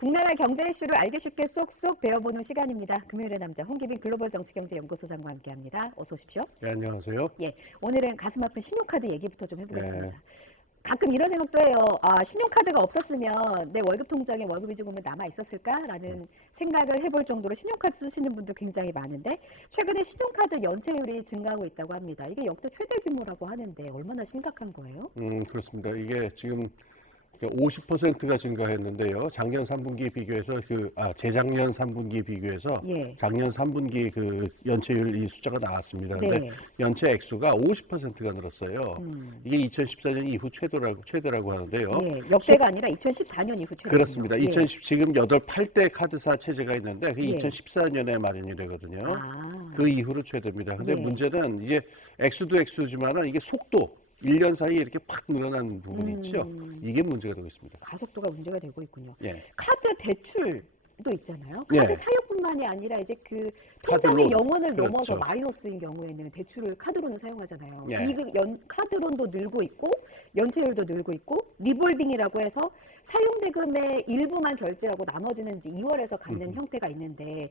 국내외 경제 이슈를 알기 쉽게 쏙쏙 배워보는 시간입니다. 금요일의 남자 홍기빈 글로벌 정치경제연구소장과 함께합니다. 어서 오십시오. 네, 안녕하세요. 예, 오늘은 가슴 아픈 신용카드 얘기부터 좀 해보겠습니다. 네. 가끔 이런 생각도 해요. 신용카드가 없었으면 내 월급 통장에 월급이 조금은 남아 있었을까라는 생각을 해볼 정도로 신용카드 쓰시는 분도 굉장히 많은데 최근에 신용카드 연체율이 증가하고 있다고 합니다. 이게 역대 최대 규모라고 하는데 얼마나 심각한 거예요? 그렇습니다. 이게 지금 50%가 증가했는데요. 작년 3분기 비교해서 재작년 3분기 비교해서 예. 작년 3분기 그 연체율 이 숫자가 나왔습니다. 근데 네. 연체 액수가 50%가 늘었어요. 음. 이게 2014년 이후 최대라고 하는데요. 예, 역대가 아니라 2014년 이후 최대. 그렇습니다. 예. 지금 8대 카드사 체제가 있는데 그게 예. 2014년에 마련이 되거든요. 아. 그 이후로 최대입니다. 근데 네. 문제는 이게 액수도 액수지만은 이게 속도 1년 사이에 이렇게 팍 늘어난 부분이 있죠. 이게 문제가 되고 있습니다. 가속도가 문제가 되고 있군요. 예. 카드 대출도 있잖아요. 예. 카드 사용뿐만이 아니라 이제 그 카드 통장의 론. 영원을 그렇죠. 넘어서 마이너스인 경우에는 대출을 카드론을 사용하잖아요. 예. 이 카드론도 늘고 있고 연체율도 늘고 있고 리볼빙이라고 해서 사용대금의 일부만 결제하고 나머지는 이제 2월에서 갚는 형태가 있는데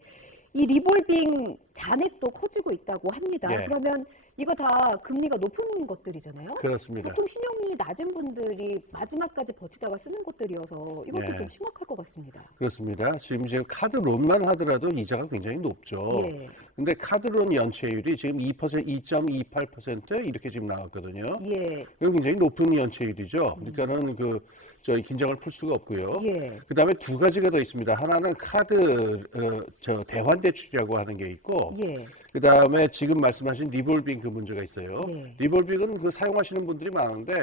이 리볼빙 잔액도 커지고 있다고 합니다. 예. 그러면 이거 다 금리가 높은 것들이잖아요. 그렇습니다. 보통 신용이 낮은 분들이 마지막까지 버티다가 쓰는 것들이어서 이것도 네. 좀 심각할 것 같습니다. 그렇습니다. 지금 카드론만 하더라도 이자가 굉장히 높죠. 예. 근데 카드론 연체율이 지금 2.28% 이렇게 지금 나왔거든요. 예. 그리고 굉장히 높은 연체율이죠. 그러니까는 저희 긴장을 풀 수가 없고요. 예. 그다음에 두 가지가 더 있습니다. 하나는 대환 대출이라고 하는 게 있고, 예. 그다음에 지금 말씀하신 리볼빙 그 문제가 있어요. 네. 리볼빙은 사용하시는 분들이 많은데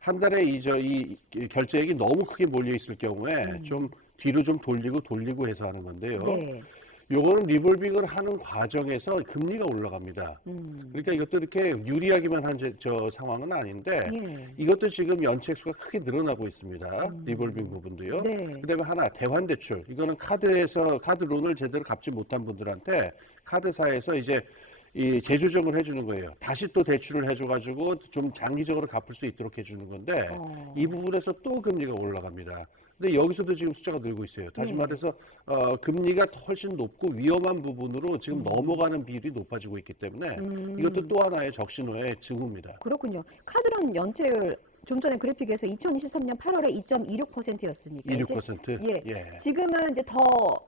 한 달에 이 결제액이 너무 크게 몰려 있을 경우에 좀 뒤로 좀 돌리고 해서 하는 건데요. 네. 요거는 리볼빙을 하는 과정에서 금리가 올라갑니다. 그러니까 이것도 이렇게 유리하기만 한 상황은 아닌데 예. 이것도 지금 연체액수가 크게 늘어나고 있습니다. 리볼빙 부분도요. 네. 그다음에 하나 대환대출. 이거는 카드론을 제대로 갚지 못한 분들한테 카드사에서 이제 이 재조정을 해주는 거예요. 다시 또 대출을 해줘가지고 좀 장기적으로 갚을 수 있도록 해주는 건데 이 부분에서 또 금리가 올라갑니다. 근데 여기서도 지금 숫자가 늘고 있어요. 다시 네. 말해서 금리가 훨씬 높고 위험한 부분으로 지금 넘어가는 비율이 높아지고 있기 때문에 이것도 또 하나의 적신호의 징후입니다. 그렇군요. 카드론 연체율 좀 전에 그래픽에서 2023년 8월에 2.26%였으니까 26%? 예. 예. 지금은 이제 더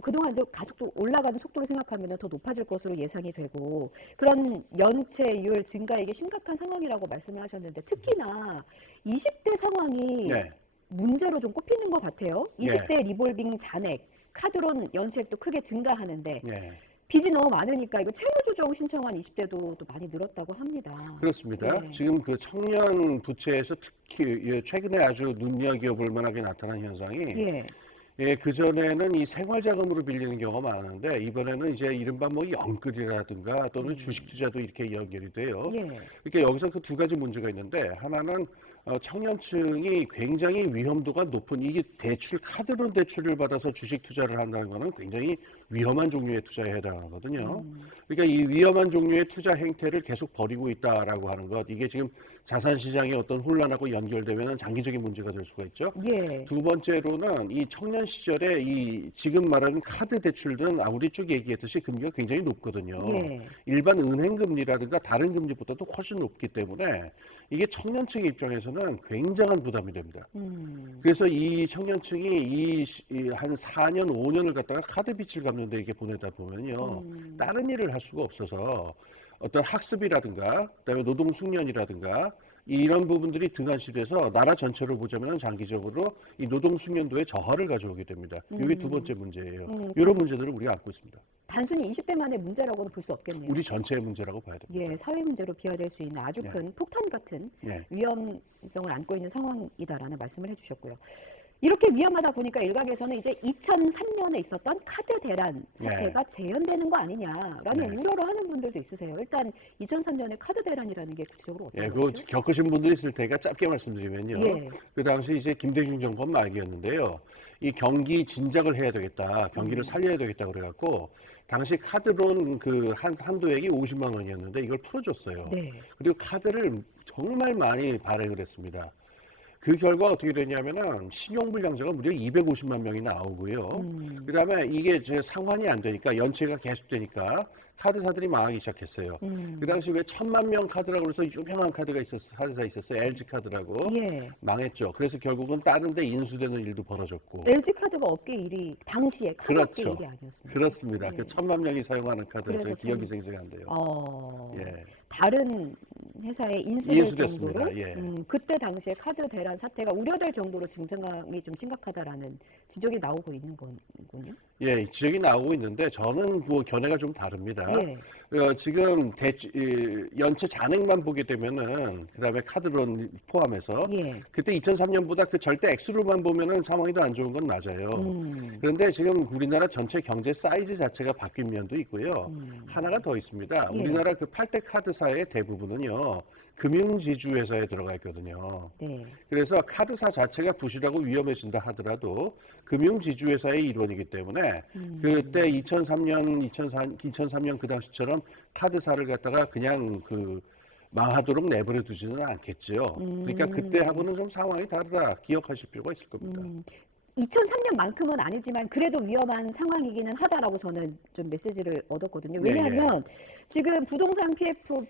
그동안도 가속도 올라가는 속도를 생각하면 더 높아질 것으로 예상이 되고 그런 연체율 증가액이 심각한 상황이라고 말씀을 하셨는데 특히나 20대 상황이 네. 문제로 좀 꼽히는 것 같아요. 예. 20대 리볼빙 잔액, 카드론 연체액도 크게 증가하는데 예. 빚이 너무 많으니까 이거 채무조정 신청한 20대도 또 많이 늘었다고 합니다. 그렇습니다. 네. 지금 그 청년 부채에서 특히 최근에 아주 눈여겨볼 만하게 나타난 현상이 그전에는 이 생활자금으로 빌리는 경우가 많은데 이번에는 이제 이른바 영끌이라든가 또는 주식 투자도 이렇게 연결이 돼요. 그러니까 여기서 그 두 가지 문제가 있는데 하나는 청년층이 굉장히 위험도가 높은 이게 카드론 대출을 받아서 주식 투자를 한다는 것은 굉장히 위험한 종류의 투자에 해당하거든요. 그러니까 이 위험한 종류의 투자 행태를 계속 벌이고 있다라고 하는 것 이게 지금 자산 시장의 어떤 혼란하고 연결되면 장기적인 문제가 될 수가 있죠. 두 번째로는 이 청년 시절에 지금 말하는 카드 대출들은 우리 쭉 얘기했듯이 금리가 굉장히 높거든요. 일반 은행 금리라든가 다른 금리보다도 훨씬 높기 때문에 이게 청년층 입장에서는 굉장한 부담이 됩니다. 그래서 이 청년층이 한 4년, 5년을 갖다가 카드 빚을 갚는데 이렇게 보내다 보면요. 다른 일을 할 수가 없어서 어떤 학습이라든가 그다음에 노동 숙련이라든가 이런 부분들이 등한시돼서 나라 전체로 보자면 장기적으로 이 노동 숙련도에 저하를 가져오게 됩니다. 이게 두 번째 문제예요. 이런 문제들을 우리가 안고 있습니다. 단순히 20대만의 문제라고는 볼 수 없겠네요. 우리 전체의 문제라고 봐야 됩니다. 사회 문제로 비화될 수 있는 아주 큰 폭탄 같은 위험성을 안고 있는 상황이다라는 말씀을 해주셨고요. 이렇게 위험하다 보니까 일각에서는 이제 2003년에 있었던 카드 대란 사태가 재현되는 거 아니냐라는 우려를 하는 분들도 있으세요. 일단 2003년에 카드 대란이라는 게 구체적으로 어떤 그거 거죠? 겪으신 분들이 있을 테니까 짧게 말씀드리면요. 그 당시 이제 김대중 정권 말기였는데요. 이 경기 진작을 해야 되겠다, 경기를 살려야 되겠다 그래갖고 당시 카드론 한도액이 50만 원이었는데 이걸 풀어줬어요. 그리고 카드를 정말 많이 발행을 했습니다. 그 결과 어떻게 되냐면은 신용불량자가 무려 250만 명이 나오고요. 그다음에 이게 이제 상환이 안 되니까 연체가 계속되니까 카드사들이 망하기 시작했어요. 그 당시 왜 1000만 명 카드라고 해서 유명한 카드가 카드사 있었어요. LG 카드라고. 예. 망했죠. 그래서 결국은 다른 데 인수되는 일도 벌어졌고. LG 카드가 업계 1위, 당시에 카드 업계 1위 아니었습니까? 그렇습니다. 예. 그 1000만 명이 사용하는 카드에서 그래서 기억이 생생한데요. 예. 다른 회사에 인수될 정도로 예. 그때 당시에 카드 대란 사태가 우려될 정도로 증상이 좀 심각하다라는 지적이 나오고 있는 거군요. 예, 지적이 나오고 있는데 저는 뭐 견해가 좀 다릅니다. 예. 지금 연체 잔액만 보게 되면은 그다음에 카드론 포함해서 예. 그때 2003년보다 그 절대 액수로만 보면은 상황이 더 안 좋은 건 맞아요. 그런데 지금 우리나라 전체 경제 사이즈 자체가 바뀐 면도 있고요. 하나가 더 있습니다. 예. 우리나라 그 8대 카드사의 대부분은요. 금융지주 회사에 들어가 있거든요. 네. 그래서 카드사 자체가 부실하고 위험해진다 하더라도 금융지주 회사의 일원이기 때문에 그때 2003년 그 당시처럼 카드사를 갖다가 그냥 망하도록 내버려 두지는 않겠죠. 그러니까 그때하고는 좀 상황이 다르다 기억하실 필요가 있을 겁니다. 2003년만큼은 아니지만 그래도 위험한 상황이기는 하다라고 저는 좀 메시지를 얻었거든요. 왜냐하면 지금 부동산 PF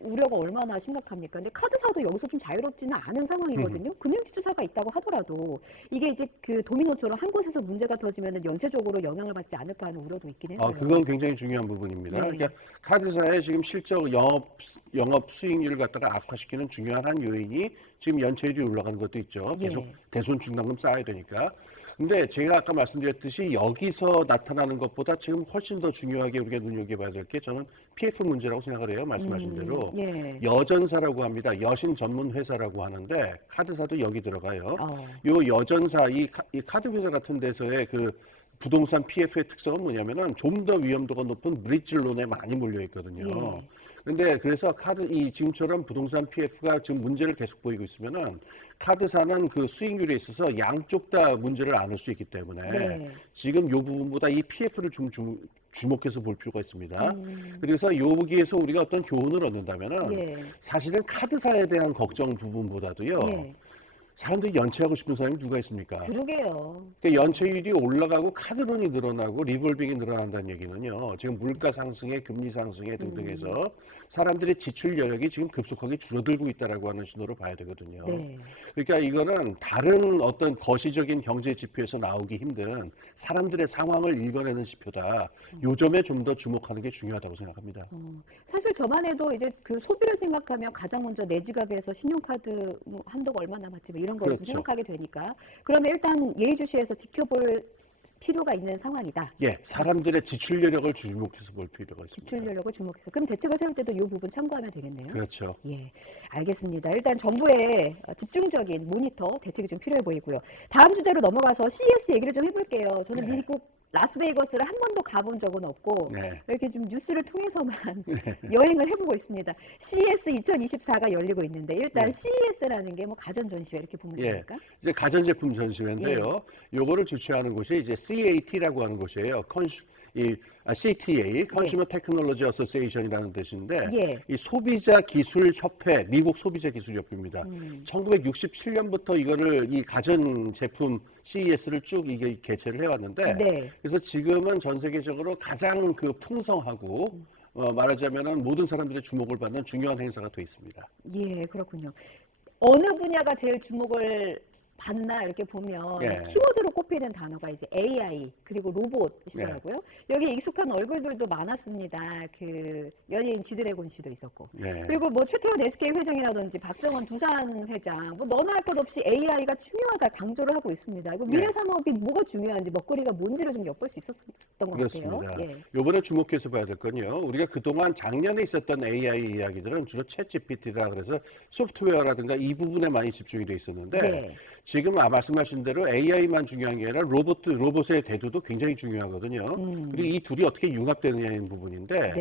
우려가 얼마나 심각합니까? 근데 카드사도 여기서 좀 자유롭지는 않은 상황이거든요. 금융지주사가 있다고 하더라도 이게 이제 그 도미노처럼 한 곳에서 문제가 터지면 연쇄적으로 영향을 받지 않을까 하는 우려도 있긴 해서요. 그건 굉장히 중요한 부분입니다. 네. 그러니까 카드사의 지금 실적 영업 수익률을 갖다가 악화시키는 중요한 한 요인이 지금 연체율이 올라가는 것도 있죠. 계속 대손 충당금 쌓아야 되니까. 근데 제가 아까 말씀드렸듯이 여기서 나타나는 것보다 지금 훨씬 더 중요하게 우리가 눈여겨봐야 될 게 저는 PF 문제라고 생각을 해요. 말씀하신 대로. 예. 여전사라고 합니다. 여신 전문 회사라고 하는데 카드사도 여기 들어가요. 요 여전사, 이 카드 회사 같은 데서의 그 부동산 PF의 특성은 뭐냐면은 좀 더 위험도가 높은 브릿지론에 많이 몰려 있거든요. 근데 그래서 지금처럼 부동산 PF가 지금 문제를 계속 보이고 있으면은 카드사는 그 수익률에 있어서 양쪽 다 문제를 안을 수 있기 때문에 지금 요 부분보다 이 PF를 좀 주목해서 볼 필요가 있습니다. 그래서 여기에서 우리가 어떤 교훈을 얻는다면은 사실은 카드사에 대한 걱정 부분보다도요. 사람들이 연체하고 싶은 사람이 누가 있습니까? 그러게요. 그러니까 연체율이 올라가고 카드론이 늘어나고 리볼빙이 늘어난다는 얘기는요. 지금 물가 상승에 금리 상승에 등등해서 사람들의 지출 여력이 지금 급속하게 줄어들고 있다라고 하는 신호로 봐야 되거든요. 그러니까 이거는 다른 어떤 거시적인 경제 지표에서 나오기 힘든 사람들의 상황을 읽어내는 지표다. 요 점에 좀 더 주목하는 게 중요하다고 생각합니다. 사실 저만 해도 이제 그 소비를 생각하면 가장 먼저 내 지갑에서 신용카드 한도가 얼마 남았지 뭐 이런 걸 좀 생각하게 되니까 그러면 일단 예의주시해서 지켜볼 필요가 있는 상황이다. 사람들의 지출 여력을 주목해서 볼 필요가 있습니다. 지출 여력을 주목해서. 그럼 대책을 세울 때도 이 부분 참고하면 되겠네요. 그렇죠. 알겠습니다. 일단 정부의 집중적인 모니터 대책이 좀 필요해 보이고요. 다음 주제로 넘어가서 CES 얘기를 좀 해볼게요. 저는 미국 라스베이거스를 한 번도 가본 적은 없고 이렇게 좀 뉴스를 통해서만 여행을 해보고 있습니다. CES 2024가 열리고 있는데 일단 CES라는 게 뭐 가전 전시회 이렇게 보면 됩니까? 이제 가전제품 전시회인데요. 요거를 주최하는 곳이 이제 CAT라고 하는 곳이에요. CTA, Consumer Technology Association이라는 뜻인데 이 소비자 기술 협회, 미국 소비자 기술 협회입니다. 1967년부터 이 가전 제품 CES를 쭉 이게 개최를 해왔는데 그래서 지금은 전 세계적으로 가장 풍성하고 말하자면은 모든 사람들의 주목을 받는 중요한 행사가 돼 있습니다. 그렇군요. 어느 분야가 제일 주목을 받나 이렇게 보면 키워드로 꼽히는 단어가 이제 AI 그리고 로봇이더라고요. 여기 익숙한 얼굴들도 많았습니다. 그 연예인 지드래곤 씨도 있었고 그리고 뭐 최태원 SK 회장이라든지 박정원 두산 회장 뭐 너나 할 것 없이 AI가 중요하다 강조를 하고 있습니다. 이거 미래 산업이 뭐가 중요한지 먹거리가 뭔지를 좀 엿볼 수 있었던 것 같아요. 이번에 주목해서 봐야 될 건요. 우리가 그동안 작년에 있었던 AI 이야기들은 주로 챗GPT라 그래서 소프트웨어라든가 이 부분에 많이 집중이 돼 있었는데 지금 말씀하신 대로 AI만 중요한 게 아니라 로봇의 대두도 굉장히 중요하거든요. 그리고 이 둘이 어떻게 융합되느냐는 부분인데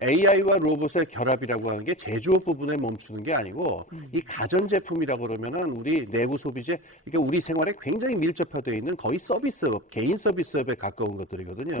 AI와 로봇의 결합이라고 하는 게 제조업 부분에 멈추는 게 아니고 이 가전제품이라고 그러면은 우리 내구 소비재, 그러니까 우리 생활에 굉장히 밀접화되어 있는 거의 서비스업, 개인 서비스업에 가까운 것들이거든요.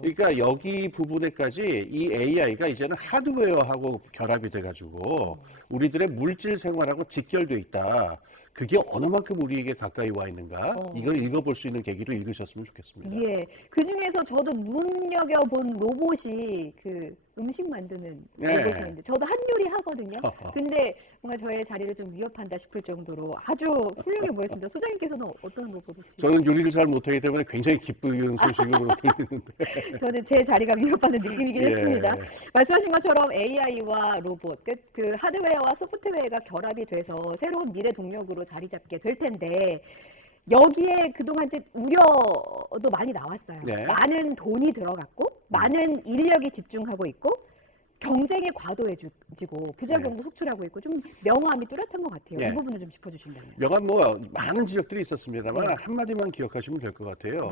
그러니까 여기 부분에까지 이 AI가 이제는 하드웨어하고 결합이 돼가지고 우리들의 물질 생활하고 직결돼 있다. 그게 어느 만큼 우리에게 가까이 와 있는가 이걸 읽어볼 수 있는 계기로 읽으셨으면 좋겠습니다. 예, 그 중에서 저도 눈여겨본 로봇이 그 음식 만드는 로봇이었는데 저도 한 요리 하거든요. 근데 뭔가 저의 자리를 좀 위협한다 싶을 정도로 아주 훌륭해 보였습니다. 소장님께서는 어떤 로봇 혹시? 저는 요리를 잘 못하기 때문에 굉장히 기쁜 소식으로 들리는데 저는 제 자리가 위협받는 느낌이긴 했습니다. 말씀하신 것처럼 AI와 로봇, 그 하드웨어와 소프트웨어가 결합이 돼서 새로운 미래 동력으로 자리 잡게 될 텐데 여기에 그동안 이제 우려도 많이 나왔어요. 많은 돈이 들어갔고 많은 인력이 집중하고 있고 경쟁에 과도해지고 부작용도 속출하고 있고 좀 명암이 뚜렷한 것 같아요. 이 부분을 좀 짚어주신다면. 명암 많은 지적들이 있었습니다만 한마디만 기억하시면 될 것 같아요.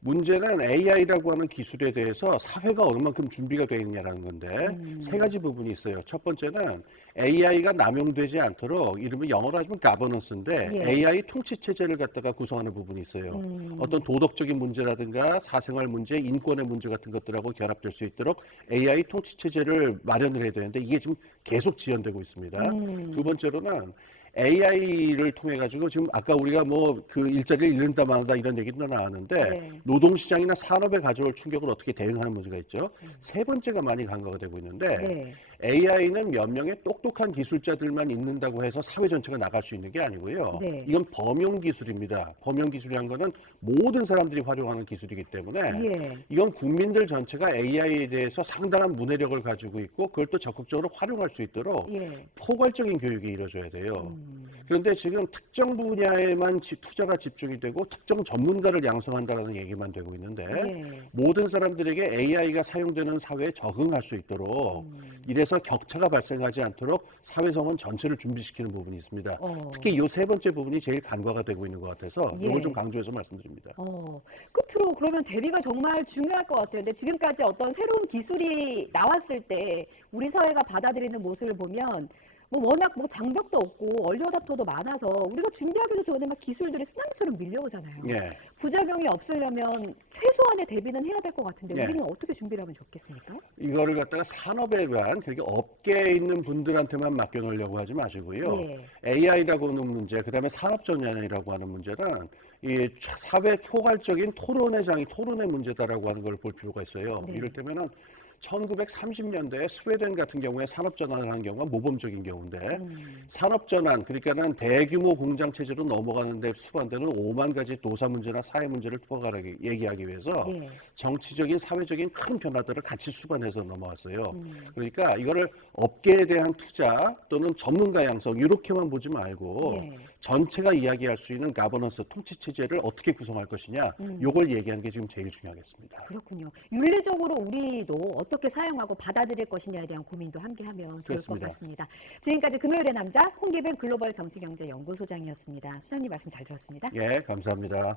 문제는 AI라고 하는 기술에 대해서 사회가 얼마만큼 준비가 되어 있느냐라는 건데 세 가지 부분이 있어요. 첫 번째는 AI가 남용되지 않도록 이름은 영어로 하면 가버넌스인데 AI 통치 체제를 갖다가 구성하는 부분이 있어요. 어떤 도덕적인 문제라든가 사생활 문제, 인권의 문제 같은 것들하고 결합될 수 있도록 AI 통치 체제를 마련을 해야 되는데 이게 지금 계속 지연되고 있습니다. 두 번째로는 AI를 통해 가지고 지금 아까 우리가 그 일자리를 잃는다 마는다 이런 얘기도 나왔는데 노동시장이나 산업에 가져올 충격을 어떻게 대응하는 문제가 있죠. 세 번째가 많이 간과가 되고 있는데 AI는 몇 명의 똑똑한 기술자들만 있는다고 해서 사회 전체가 나갈 수 있는 게 아니고요. 이건 범용 기술입니다. 범용 기술이란 거는 모든 사람들이 활용하는 기술이기 때문에 이건 국민들 전체가 AI에 대해서 상당한 문해력을 가지고 있고 그걸 또 적극적으로 활용할 수 있도록 포괄적인 교육이 이루어져야 돼요. 그런데 지금 특정 분야에만 투자가 집중이 되고 특정 전문가를 양성한다는 얘기만 되고 있는데 모든 사람들에게 AI가 사용되는 사회에 적응할 수 있도록 이래서 격차가 발생하지 않도록 사회성원 전체를 준비시키는 부분이 있습니다. 특히 이 세 번째 부분이 제일 간과가 되고 있는 것 같아서 이걸 좀 강조해서 말씀드립니다. 끝으로 그러면 대비가 정말 중요할 것 같아요. 근데 지금까지 어떤 새로운 기술이 나왔을 때 우리 사회가 받아들이는 모습을 보면 워낙 장벽도 없고 얼리어답터도 많아서 우리가 준비하기도 전에 막 기술들이 쓰나미처럼 밀려오잖아요. 부작용이 없으려면 최소한의 대비는 해야 될 것 같은데 우리는 어떻게 준비를 하면 좋겠습니까? 이거를 갖다가 산업에만 그렇게 업계에 있는 분들한테만 맡겨놓으려고 하지 마시고요. AI라고 하는 문제, 그다음에 산업전환이라고 하는 문제는 이 사회 포괄적인 토론의 문제다라고 하는 걸 볼 필요가 있어요. 이를테면은 1930년대에 스웨덴 같은 경우에 산업전환을 한 경우가 모범적인 경우인데 산업전환, 그러니까는 대규모 공장 체제로 넘어가는데 수반되는 5만 가지 도사 문제나 사회 문제를 포괄하게 얘기하기 위해서 정치적인, 사회적인 큰 변화들을 같이 수반해서 넘어왔어요. 그러니까 이거를 업계에 대한 투자 또는 전문가 양성 이렇게만 보지 말고 전체가 이야기할 수 있는 가버넌스, 통치 체제를 어떻게 구성할 것이냐 이걸 얘기하는 게 지금 제일 중요하겠습니다. 그렇군요. 윤리적으로 우리도 어떻게 사용하고 받아들일 것이냐에 대한 고민도 함께하면 좋을 것 같습니다. 지금까지 금요일의 남자 홍기빈 글로벌 정치경제연구소장이었습니다. 수장님 말씀 잘 들었습니다. 감사합니다.